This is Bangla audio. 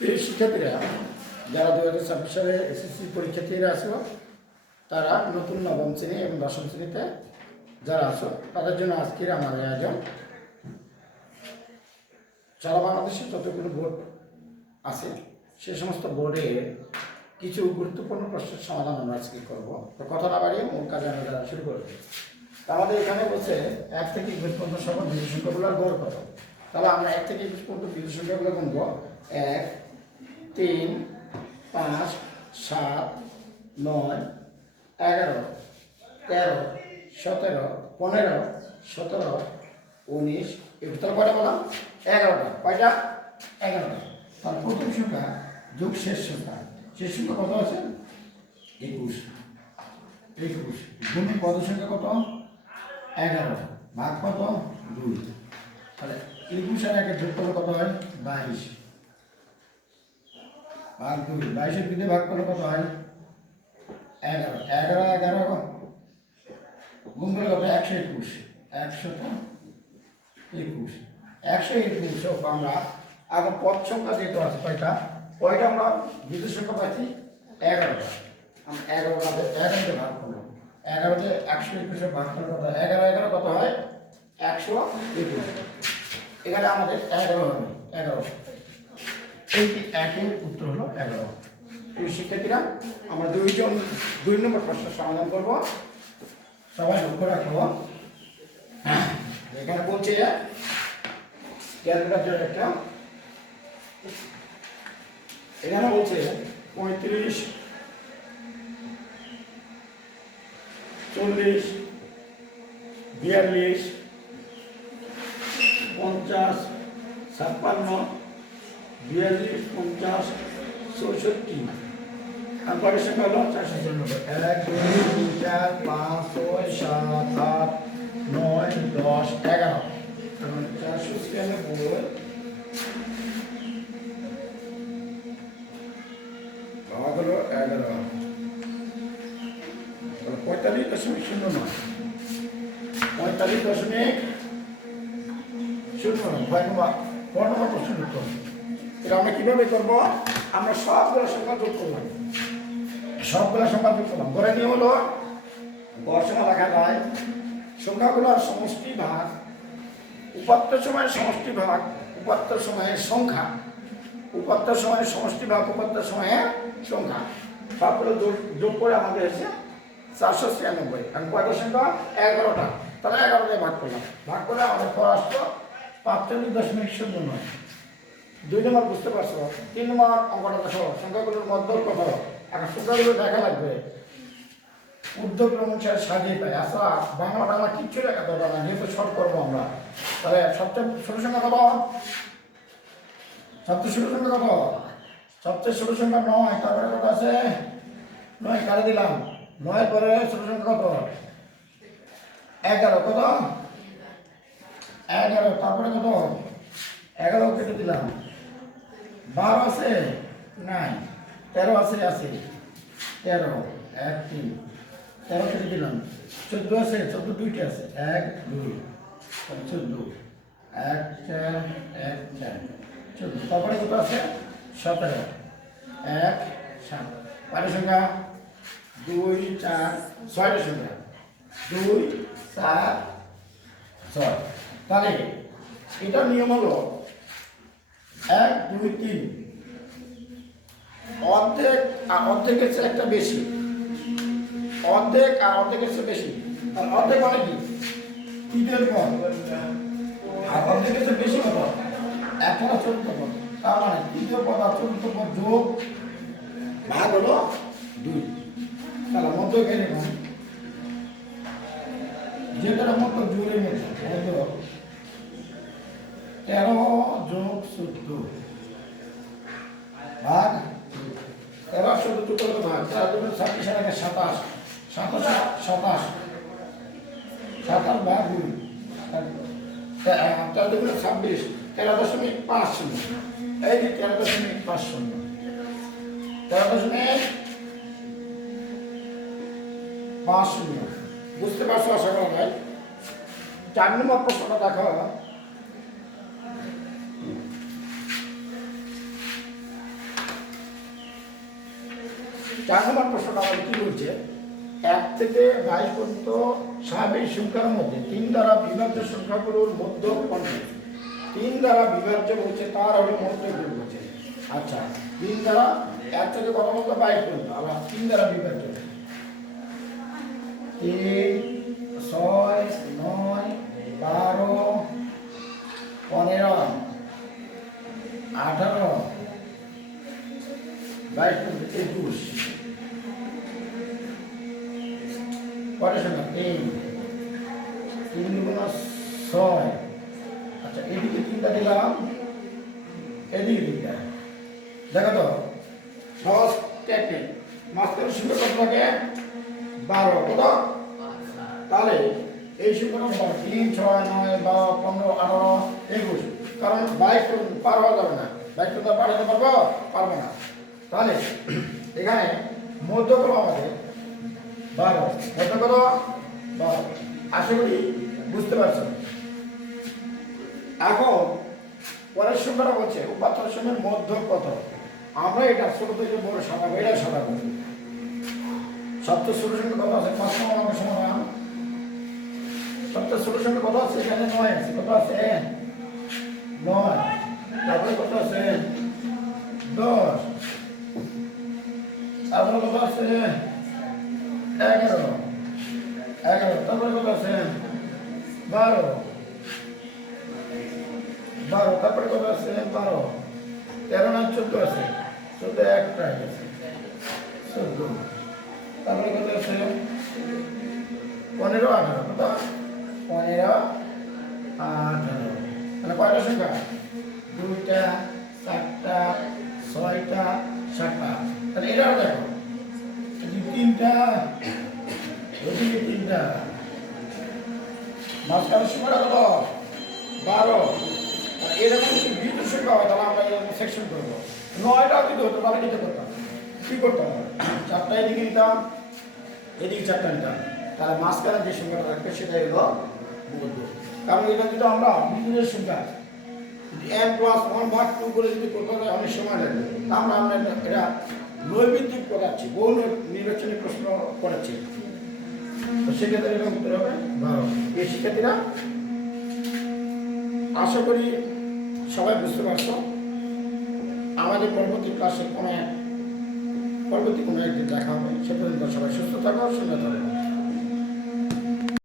প্রিয় শিক্ষার্থীরা, যারা 2026 সালে এসএসসি পরীক্ষার্থীরা আছো, তারা নতুন নবম শ্রেণী এবং দশম শ্রেণীতে যারা আছো, তাদের জন্য আজকের আমার আয়োজন। সারা বাংলাদেশে যতগুলো বোর্ড আছে, সে সমস্ত বোর্ডে কিছু গুরুত্বপূর্ণ প্রশ্নের সমাধান আমরা আজকে করব। তো কথা না বাড়িয়ে মূল কাজে আমরা যারা শুরু করবো। আমাদের এখানে বলছে 1 থেকে 20 পর্যন্ত সকল বিজয় সংখ্যাগুলোর গড় কত। তাহলে আমরা 1 থেকে 20 পর্যন্ত বিজয় সংখ্যাগুলো গুনবো। 1, 3, 5, 7, 9, 11, 13, 17, 15, 17, 19, এর ভিতরে কয়টা বললাম? 11টা। কয়টা? 11টা। তার প্রথম সংখ্যা যোগ শেষ সংখ্যা। শেষ সংখ্যা কত আছে? 21। 21 গুণ পদ সংখ্যা কত? 11। ভাগ কত? 2। তাহলে 21 আর 1 যোগ করলে কত হয়? 22। ভাগ 2। 22 এর দিকে ভাগ করলে কত হয়? 11। 11 11 গুণ করলে কত? 121। 121। 121 আমরা আগে পদ সংখ্যা যেহেতু আছে কয়টা আমরা বিজয় সংখ্যা পাচ্ছি 11টা। আমরা 11 ভাগ করলাম। 11 121 ভাগ করলে কত? 11 কত হয়? 121। এখানে আমাদের 11 হবে। 11 এই একের উত্তর হলো 11। প্রিয় শিক্ষার্থীরা, আমরা 2 নম্বর প্রশ্নের সমাধান করব। সবাই লক্ষ্য রাখবো। এখানে বলছে ক্যালকুলেটর একটা, এখানে বলছে 35, 40, 42, 50, 56, 42, 50, 64। আর পরের সংখ্যা হলো 494। 1, 2, 3, 4, 5, 6, 7, 8, 9, 10, 11। 494 ভাগ হলো 11। 45.09। 45.09। 4 নম্বর প্রশ্নের উত্তর। এটা আমরা কিভাবে করব? আমরা সবগুলো সংখ্যা যোগ করলাম। গড়ের নিয়ম হলো গড় সমান লেখা যায় সংখ্যাগুলোর সমষ্টি ভাগ উপাত্ত সময়ের সমষ্টি ভাগ উপাত্ত সময়ের সংখ্যা। উপাত্ত সময়ের সমষ্টি ভাগ উপাত্ত সময়ের সংখ্যা। সবগুলো যোগ করে আমাদের এসে 496। কারণ কয়টা সংখ্যা? 11টা। তাহলে 11 দিয়ে ভাগ করলাম। ভাগ করে আমাদের ফল আসলো 45.09। 2 নম্বর বুঝতে পারছো? 3 নম্বর অঙ্কটা দেখো, সংখ্যাগুলোর মধ্যে কত। এখন সংখ্যাগুলো দেখা লাগবে ঊর্ধ্বক্রম অনুসারে সাজিয়ে পাই। আচ্ছা, বাংলা কিচ্ছু লেখা দরকার না, যেহেতু শর্ট করবো আমরা। তাহলে সবচেয়ে ছোট সংখ্যা কত? সবচেয়ে ছোট সংখ্যা কত? সবচেয়ে ছোট সংখ্যা 9। তারপরে কত আছে? 9 কাটে দিলাম। 9 পরে ছোট সংখ্যা কত? 11। কত? 11। তারপরে কত? 11 কেটে দিলাম। 12 আছে? নাই। 13 আছে? 13। 1 3 13 কেটে দিলাম। 14 আছে? 14 2টি আছে। 1 2 14। 1 4 1 4 14। তারপরে কত আছে? 17। 1 7। কয়টা সংখ্যা? 2 4 6টা সংখ্যা। 2 4 6। তাহলে এটার নিয়ম হলো 1 2 3 অর্ধেক আর অর্ধেকের চেয়ে একটা বেশি। অর্ধেক আর অর্ধেকের চেয়ে বেশি। আর অর্ধেক মানে কি? 3 পদ। আর অর্ধেকের চেয়ে বেশি কত? 1 আর 4 পদ। তার মানে 3 পদ আর 4 পদ যোগ ভাগ হলো 2। তাহলে মধ্য কেটে নেব, যেটা মধ্য জোরের মধ্যে 13 যোগ 14 ভাগ 13 14 করলে ভাগ 4 গুণ 26 আর 27। 27 ভাগ 2। 4 দুগুণ 26। 13.50। এই যে 13.50। 13.50। বুঝতে পারছো আশা করা যায়। 4 নম্বর প্রশ্নটা দেখো। 4 নম্বর প্রশ্নটা আমাদের কি বলছে, 1 থেকে 22 পর্যন্ত স্বাভাবিক সংখ্যার মধ্যে 3 দ্বারা বিভাজ্য সংখ্যাগুলোর মধ্য কোনটি? 3 দ্বারা বিভাজ্য বলছে, তার হলো মধ্য গুণ বলছে। আচ্ছা, 3 দ্বারা 1 থেকে কত পর্যন্ত 22 পর্যন্ত, আবার 3 দ্বারা বিভাজ্য 3, 6, 9, 12, 15, 18, 22 পর্যন্ত 21। পরের সংখ্যা 3, 3 গুণ 6। আচ্ছা, এদিকে 3টা দিলাম, এদিকে 3টা। দেখো তো সহজ টেকনিক, মাস্টার সংখ্যা কত থাকে? 12। কত? তাহলে এই সংখ্যাটা 3, 6, 9, 12, 15, 18, 21। কারণ 22 পার হওয়া যাবে না, 22 তো পাঠাতে পারবো না। তাহলে এখানে মধ্য কত আমাদের 12, মধ্য কত 12। আশা করি বুঝতে পারছেন। এখন পরের সংখ্যাটা বলছে উপাত্তের সময়ের মধ্য কত। আমরা এটা ছোট থেকে বড় সাজাবো, এটা সাজাবো। সবচেয়ে ছোট সংখ্যা কত আছে? 5 নম্বর সমাধান। সবচেয়ে ছোট সংখ্যা কত আছে? এখানে 9 আছে। কত আছে? 9। তারপরে কত আছে? 10। তারপরে কত আছে? 11। তারপরে কত আছে? 12। তারপরে কত আছে? 12। 13 না 14 আছে? 14 একটা আছে 14। তারপরে কত আছে? 15, 18। কত? 15, 18। তাহলে কয়টা সংখ্যা? 2টা, 4টা, 6টা, 7টা। তাহলে এটাও দেখো, 3টা, ওদিকে 3টা, মাঝখানের সংখ্যাটা কত? 12। এরকম যদি বিদ্যুৎ সংখ্যা হয় তাহলে আমরা এরকম সেকশন করবো। 9টা যদি হতো তাহলে এটা করতাম, কি করতাম? 4টা এদিকে নিতাম, এদিকে 4টা নিতাম। তাহলে মাঝখানে যে সংখ্যাটা থাকবে সেটাই হলো মধ্য। কারণ এটা যদি আমরা বিদ্যুতের সংখ্যা m+1/2 করে যদি করতে হয় অনেক সময় লাগবে। আমরা এটা নৈবিত্তিক করাচ্ছি, বহু নির্বাচনী প্রশ্ন করাচ্ছি। তো সেক্ষেত্রে এটা উত্তর হবে 12। এই শিক্ষার্থীরা আশা করি সবাই বুঝতে পারছো। আমাদের পরবর্তী ক্লাসে পরবর্তী কোনো একদিন দেখা হবে। সে পর্যন্ত সবাই সুস্থ থাকো, সুন্দর থাকো।